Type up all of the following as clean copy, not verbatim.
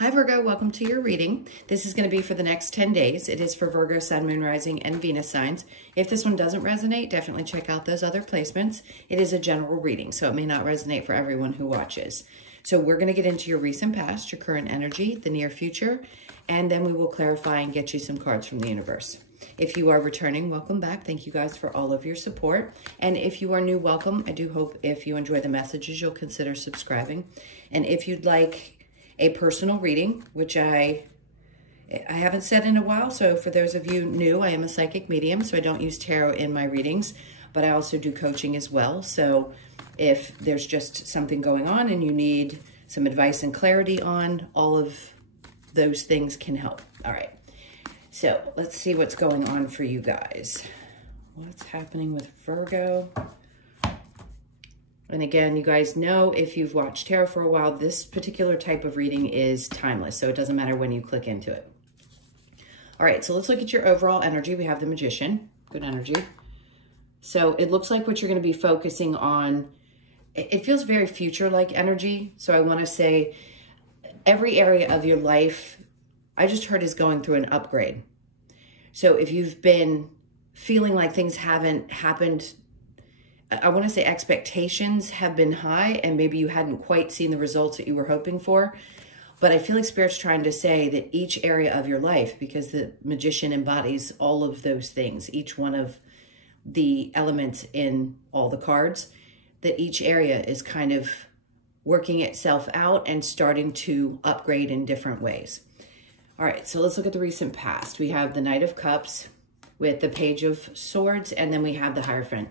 Hi Virgo, welcome to your reading. This is going to be for the next 10 days. It is for Virgo, Sun, Moon, Rising, and Venus signs. If this one doesn't resonate, definitely check out those other placements. It is a general reading, so it may not resonate for everyone who watches. So we're going to get into your recent past, your current energy, the near future, and then we will clarify and get you some cards from the universe. If you are returning, welcome back. Thank you guys for all of your support. And if you are new, welcome. I do hope if you enjoy the messages, you'll consider subscribing. And if you'd like a personal reading, which I haven't said in a while, so for those of you new, I am a psychic medium, so I don't use tarot in my readings, but I also do coaching as well. So if there's just something going on and you need some advice and clarity on, all of those things can help. All right, so let's see what's going on for you guys. What's happening with Virgo? And again, you guys know, if you've watched tarot for a while, this particular type of reading is timeless, so it doesn't matter when you click into it. All right, so let's look at your overall energy. We have the Magician, good energy. So it looks like what you're going to be focusing on, it feels very future-like energy. So I want to say every area of your life, I just heard, is going through an upgrade. So if you've been feeling like things haven't happened, I want to say expectations have been high and maybe you hadn't quite seen the results that you were hoping for. But I feel like Spirit's trying to say that each area of your life, because the Magician embodies all of those things, each one of the elements in all the cards, that each area is kind of working itself out and starting to upgrade in different ways. All right, so let's look at the recent past. We have the Knight of Cups with the Page of Swords, and then we have the Hierophant.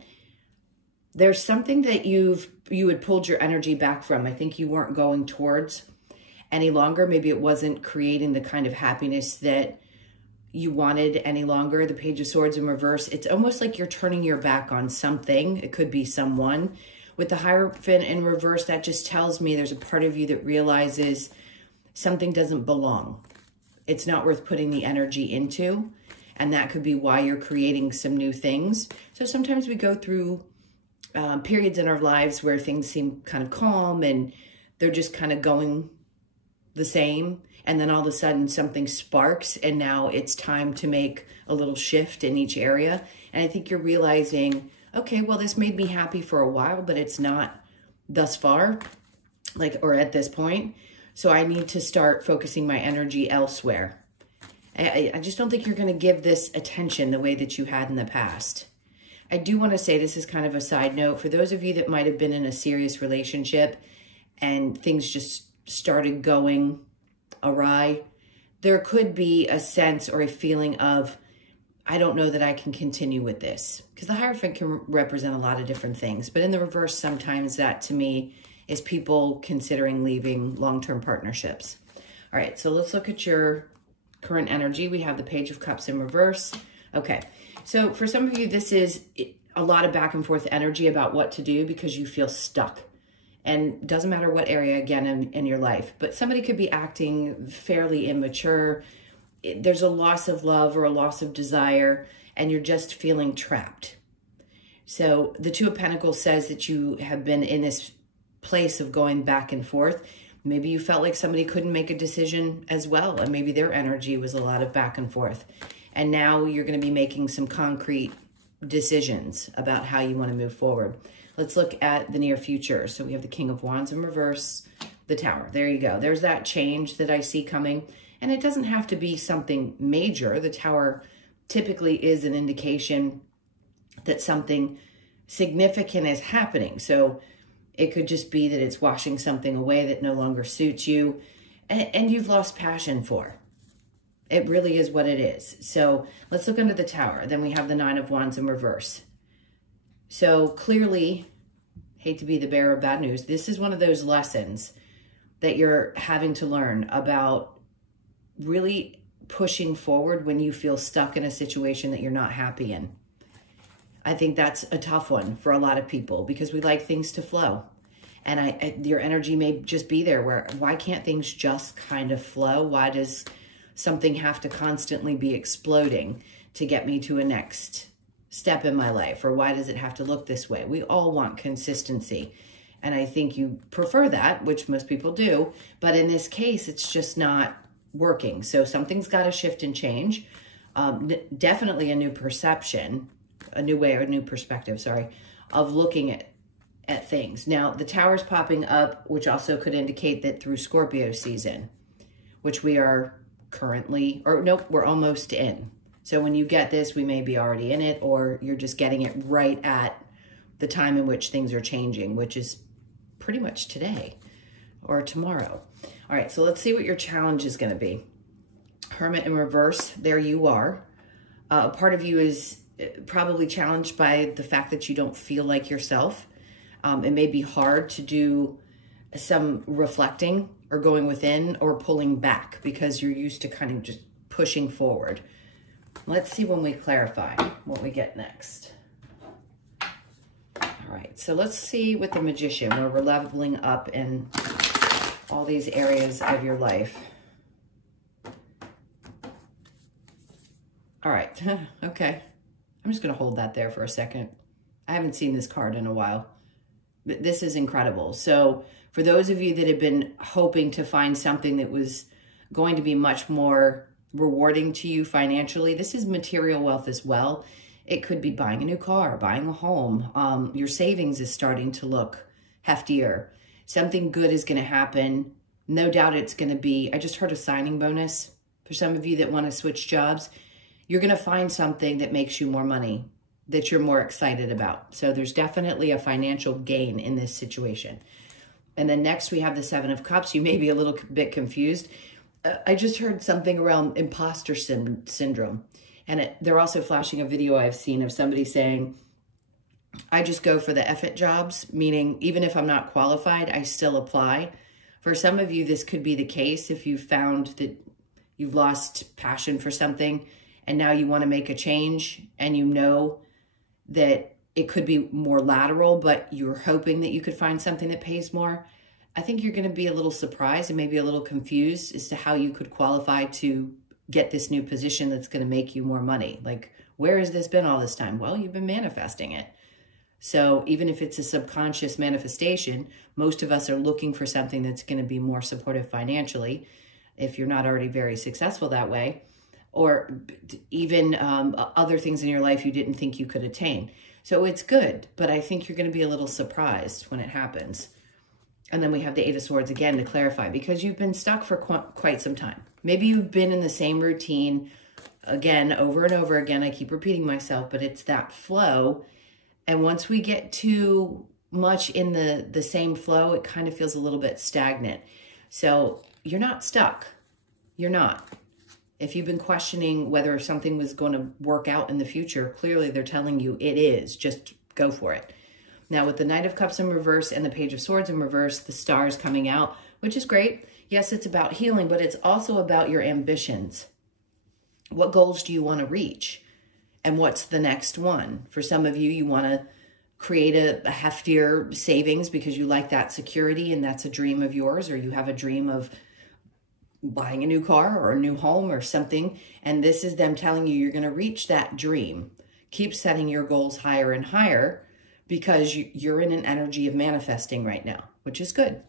There's something that you had pulled your energy back from. I think you weren't going towards any longer. Maybe it wasn't creating the kind of happiness that you wanted any longer. The Page of Swords in reverse, it's almost like you're turning your back on something. It could be someone. With the Hierophant in reverse, that just tells me there's a part of you that realizes something doesn't belong. It's not worth putting the energy into. And that could be why you're creating some new things. So sometimes we go through periods in our lives where things seem kind of calm and they're just kind of going the same. And then all of a sudden something sparks and now it's time to make a little shift in each area. And I think you're realizing, okay, well, this made me happy for a while, but it's not thus far, or at this point. So I need to start focusing my energy elsewhere. I just don't think you're going to give this attention the way that you had in the past. I do want to say, this is kind of a side note, for those of you that might have been in a serious relationship and things just started going awry, there could be a sense or a feeling of, I don't know that I can continue with this. Because the Hierophant can represent a lot of different things. But in the reverse, sometimes that to me is people considering leaving long-term partnerships. All right, so let's look at your current energy. We have the Page of Cups in reverse. Okay. So for some of you, this is a lot of back and forth energy about what to do because you feel stuck. And it doesn't matter what area, again, in your life. But somebody could be acting fairly immature. There's a loss of love or a loss of desire, and you're just feeling trapped. So the Two of Pentacles says that you have been in this place of going back and forth. Maybe you felt like somebody couldn't make a decision as well, and maybe their energy was a lot of back and forth. And now you're going to be making some concrete decisions about how you want to move forward. Let's look at the near future. So we have the King of Wands in reverse, the Tower. There you go. There's that change that I see coming. And it doesn't have to be something major. The Tower typically is an indication that something significant is happening. So it could just be that it's washing something away that no longer suits you and you've lost passion for. It really is what it is. So let's look under the Tower. Then we have the Nine of Wands in reverse. So clearly, hate to be the bearer of bad news, this is one of those lessons that you're having to learn about really pushing forward when you feel stuck in a situation that you're not happy in. I think that's a tough one for a lot of people because we like things to flow. And your energy may just be there where, why can't things just kind of flow? Why does something have to constantly be exploding to get me to a next step in my life? Or why does it have to look this way? We all want consistency. And I think you prefer that, which most people do. But in this case, it's just not working. So something's got to shift and change. Definitely a new perception, a new way or a new perspective, sorry, of looking at things. Now, the tower's popping up, which also could indicate that through Scorpio season, which we are currently, or nope, we're almost in. So when you get this, we may be already in it, or you're just getting it right at the time in which things are changing, which is pretty much today or tomorrow. All right, so let's see what your challenge is going to be. Hermit in reverse, there you are. A part of you is probably challenged by the fact that you don't feel like yourself. It may be hard to do some reflecting or going within or pulling back because you're used to kind of just pushing forward. Let's see when we clarify what we get next. All right, so let's see with the Magician where we're leveling up in all these areas of your life. All right, okay. I'm just gonna hold that there for a second. I haven't seen this card in a while. But this is incredible. So for those of you that have been hoping to find something that was going to be much more rewarding to you financially, this is material wealth as well. It could be buying a new car, buying a home. Your savings is starting to look heftier. Something good is going to happen. No doubt it's going to be, I just heard a signing bonus for some of you that want to switch jobs. You're going to find something that makes you more money, that you're more excited about. So there's definitely a financial gain in this situation. And then next we have the Seven of Cups. You may be a little bit confused. I just heard something around imposter syndrome. And they're also flashing a video I've seen of somebody saying, I just go for the effort jobs, meaning even if I'm not qualified, I still apply. For some of you, this could be the case if you found that you've lost passion for something and now you want to make a change and you know that it could be more lateral, but you're hoping that you could find something that pays more. I think you're going to be a little surprised and maybe a little confused as to how you could qualify to get this new position that's going to make you more money. Like, where has this been all this time? Well, you've been manifesting it. So even if it's a subconscious manifestation, most of us are looking for something that's going to be more supportive financially, if you're not already very successful that way, or even other things in your life you didn't think you could attain. So it's good, but I think you're going to be a little surprised when it happens. And then we have the Eight of Swords again to clarify, because you've been stuck for quite some time. Maybe you've been in the same routine again, over and over again. I keep repeating myself, but it's that flow. And once we get too much in the same flow, it kind of feels a little bit stagnant. So you're not stuck. You're not. If you've been questioning whether something was going to work out in the future, clearly they're telling you it is. Just go for it. Now with the Knight of Cups in reverse and the Page of Swords in reverse, the star is coming out, which is great. Yes, it's about healing, but it's also about your ambitions. What goals do you want to reach? And what's the next one? For some of you, you want to create a heftier savings because you like that security and that's a dream of yours, or you have a dream of buying a new car or a new home or something. And this is them telling you you're going to reach that dream. Keep setting your goals higher and higher, because you're in an energy of manifesting right now, which is good.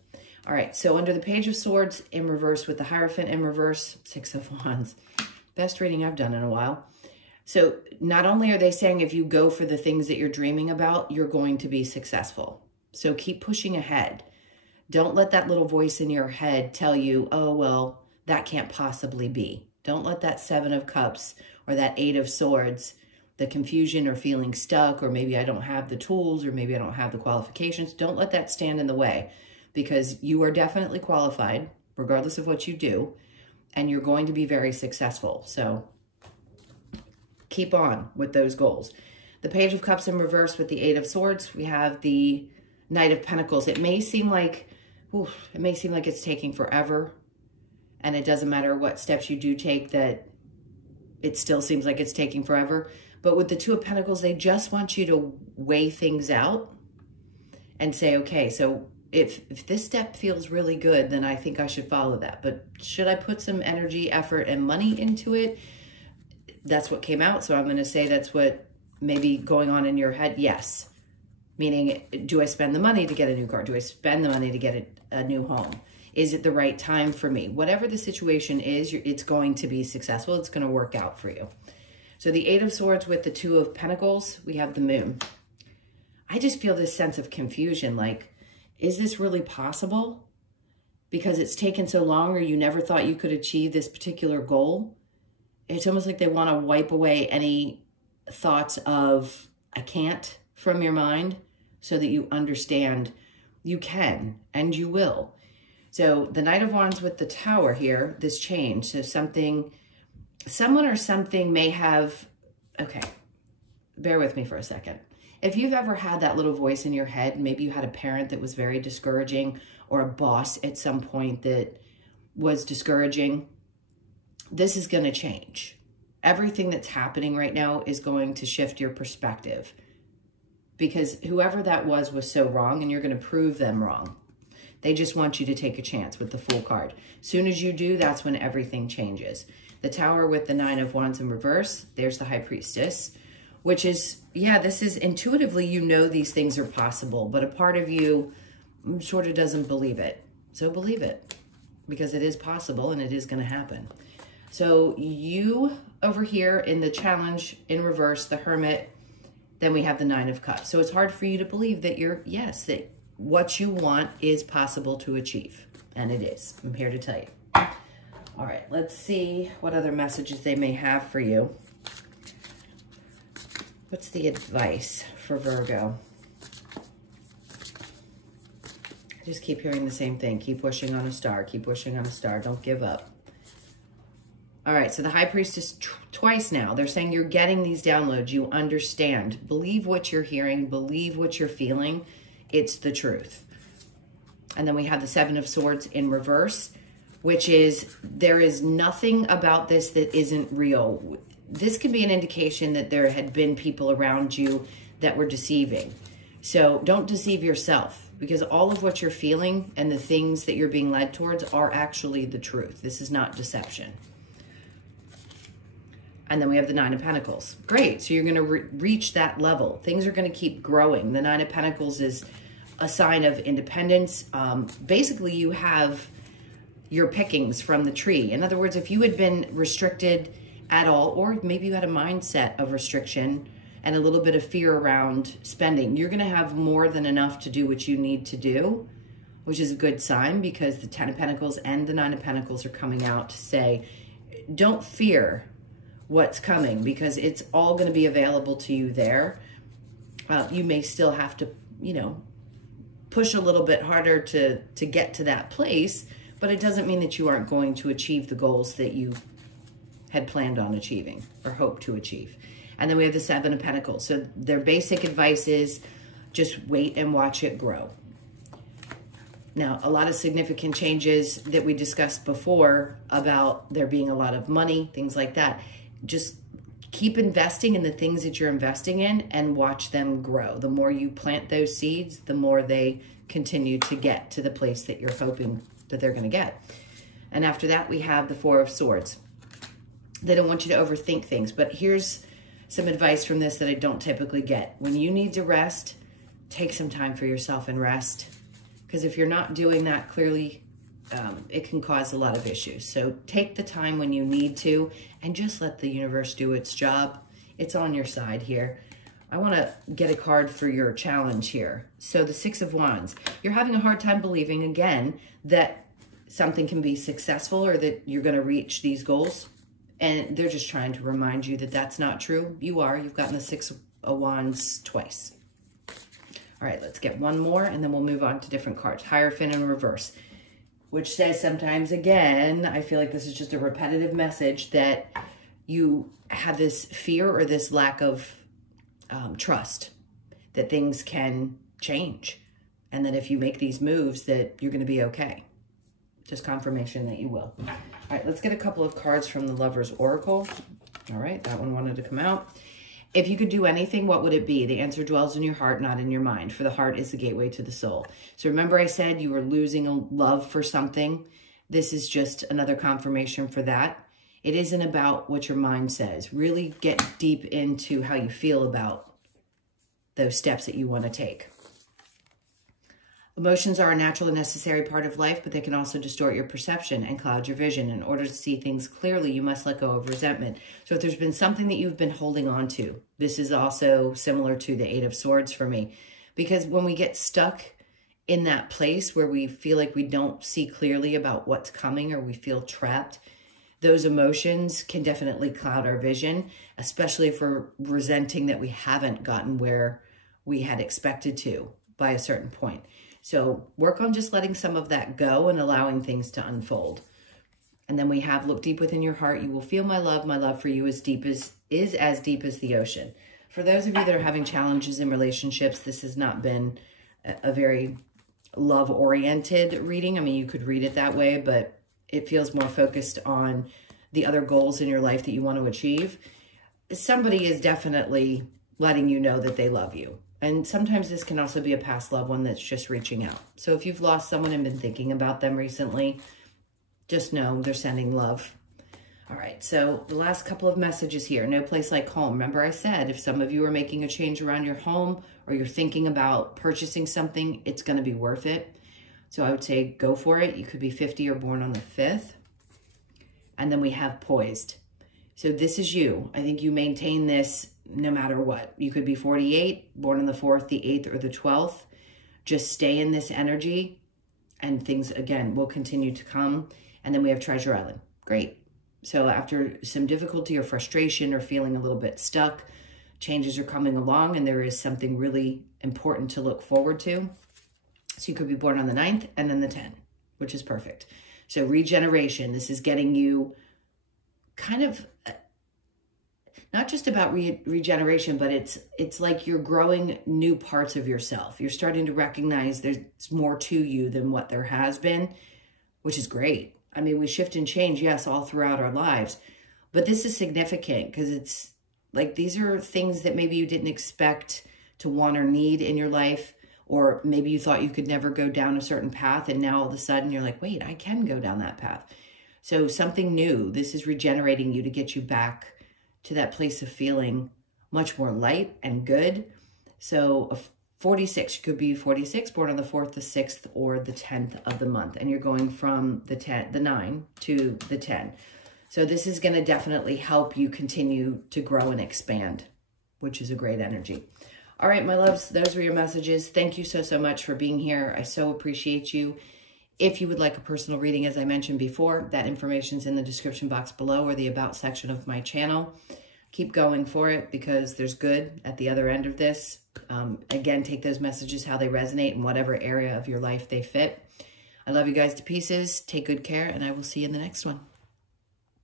All right, so under the Page of Swords in reverse with the Hierophant in reverse, Six of Wands. Best reading I've done in a while. So not only are they saying if you go for the things that you're dreaming about, you're going to be successful. So keep pushing ahead. Don't let that little voice in your head tell you, oh, well, that can't possibly be. Don't let that Seven of Cups or that Eight of Swords, the confusion or feeling stuck, or maybe I don't have the tools, or maybe I don't have the qualifications. Don't let that stand in the way, because you are definitely qualified, regardless of what you do, and you're going to be very successful. So keep on with those goals. The Page of Cups in reverse with the Eight of Swords. We have the Knight of Pentacles. It may seem like, it's taking forever, and it doesn't matter what steps you do take, that it still seems like it's taking forever. But with the Two of Pentacles, they just want you to weigh things out and say, okay, so if this step feels really good, then I think I should follow that. But should I put some energy, effort, and money into it? That's what came out. So I'm going to say that's what may be going on in your head. Yes. Meaning, do I spend the money to get a new car? Do I spend the money to get a new home? Is it the right time for me? Whatever the situation is, it's going to be successful. It's going to work out for you. So the Eight of Swords with the Two of Pentacles, we have the Moon. I just feel this sense of confusion. Like, is this really possible? Because it's taken so long, or you never thought you could achieve this particular goal. It's almost like they want to wipe away any thoughts of, I can't, from your mind, so that you understand you can and you will. So the Knight of Wands with the Tower here, this change. So someone or something may have, okay, bear with me for a second. If you've ever had that little voice in your head, maybe you had a parent that was very discouraging, or a boss at some point that was discouraging, this is going to change. Everything that's happening right now is going to shift your perspective, because whoever that was so wrong, and you're going to prove them wrong. They just want you to take a chance with the Fool card. Soon as you do, that's when everything changes. The Tower with the Nine of Wands in reverse. There's the High Priestess, which is, yeah, this is intuitively, you know these things are possible, but a part of you sort of doesn't believe it. So believe it, because it is possible and it is going to happen. So you over here in the challenge in reverse, the Hermit, then we have the Nine of Cups. So it's hard for you to believe that that what you want is possible to achieve. And it is. I'm here to tell you. All right, let's see what other messages they may have for you. What's the advice for Virgo? I just keep hearing the same thing. Keep wishing on a star. Keep wishing on a star. Don't give up. All right, so the High Priestess twice now. They're saying you're getting these downloads. You understand. Believe what you're hearing. Believe what you're feeling. It's the truth. And then we have the Seven of Swords in reverse, which is there is nothing about this that isn't real. This could be an indication that there had been people around you that were deceiving. So don't deceive yourself, because all of what you're feeling and the things that you're being led towards are actually the truth. This is not deception. And then we have the Nine of Pentacles. Great. So you're going to reach that level. Things are going to keep growing. The Nine of Pentacles is a sign of independence. Basically, you have your pickings from the tree. In other words, if you had been restricted at all, or maybe you had a mindset of restriction and a little bit of fear around spending, you're going to have more than enough to do what you need to do, which is a good sign, because the Ten of Pentacles and the Nine of Pentacles are coming out to say, don't fear what's coming, because it's all going to be available to you there. You may still have to, push a little bit harder to get to that place, but it doesn't mean that you aren't going to achieve the goals that you had planned on achieving or hope to achieve. And then we have the Seven of Pentacles. So their basic advice is just wait and watch it grow. Now, a lot of significant changes that we discussed before about there being a lot of money, things like that. Just keep investing in the things that you're investing in and watch them grow. The more you plant those seeds, the more they continue to get to the place that you're hoping that they're going to get. And after that, we have the Four of Swords. They don't want you to overthink things, but here's some advice from this that I don't typically get. When you need to rest, take some time for yourself and rest. Because if you're not doing that, clearly it can cause a lot of issues. So take the time when you need to and just let the universe do its job. It's on your side here. I want to get a card for your challenge here. So the Six of Wands. You're having a hard time believing, again, that something can be successful or that you're going to reach these goals. And they're just trying to remind you that that's not true. You are. You've gotten the Six of Wands twice. All right, let's get one more, and then we'll move on to different cards. Hierophant in reverse, which says sometimes, again, I feel like this is just a repetitive message that you have this fear or this lack of trust that things can change. And that if you make these moves that you're going to be okay. Just confirmation that you will. All right, let's get a couple of cards from the Lover's Oracle. All right, that one wanted to come out. If you could do anything, what would it be? The answer dwells in your heart, not in your mind. For the heart is the gateway to the soul. So remember I said you were losing a love for something. This is just another confirmation for that. It isn't about what your mind says. Really get deep into how you feel about those steps that you want to take. Emotions are a natural and necessary part of life, but they can also distort your perception and cloud your vision. In order to see things clearly, you must let go of resentment. So if there's been something that you've been holding on to, this is also similar to the Eight of Swords for me. Because when we get stuck in that place where we feel like we don't see clearly about what's coming, or we feel trapped, those emotions can definitely cloud our vision, especially if we're resenting that we haven't gotten where we had expected to by a certain point. So work on just letting some of that go and allowing things to unfold. And then we have, look deep within your heart. You will feel my love for you is as deep as the ocean. For those of you that are having challenges in relationships, this has not been a very love-oriented reading. I mean, you could read it that way, but it feels more focused on the other goals in your life that you want to achieve. Somebody is definitely letting you know that they love you. And sometimes this can also be a past loved one that's just reaching out. So if you've lost someone and been thinking about them recently, just know they're sending love. All right, so the last couple of messages here. No place like home. Remember I said, if some of you are making a change around your home, or you're thinking about purchasing something, it's going to be worth it. So I would say go for it. You could be 50 or born on the 5th. And then we have poised. So this is you. I think you maintain this no matter what. You could be 48, born on the 4th, the 8th, or the 12th. Just stay in this energy and things, again, will continue to come. And then we have Treasure Island. Great. So after some difficulty or frustration or feeling a little bit stuck, changes are coming along and there is something really important to look forward to. So you could be born on the 9th and then the 10th, which is perfect. So regeneration, this is getting you kind of not just about regeneration, but it's like you're growing new parts of yourself. You're starting to recognize there's more to you than what there has been, which is great. I mean, we shift and change, yes, all throughout our lives, but this is significant because it's like these are things that maybe you didn't expect to want or need in your life, or maybe you thought you could never go down a certain path, and now all of a sudden you're like, wait, I can go down that path. So something new, this is regenerating you to get you back to that place of feeling much more light and good. So a 46, you could be 46, born on the 4th, the 6th, or the 10th of the month. And you're going from the 9 to the 10. So this is going to definitely help you continue to grow and expand, which is a great energy. All right, my loves, those were your messages. Thank you so, so much for being here. I so appreciate you. If you would like a personal reading, as I mentioned before, that information's in the description box below or the About section of my channel. Keep going for it because there's good at the other end of this. Again, take those messages how they resonate in whatever area of your life they fit. I love you guys to pieces. Take good care, and I will see you in the next one.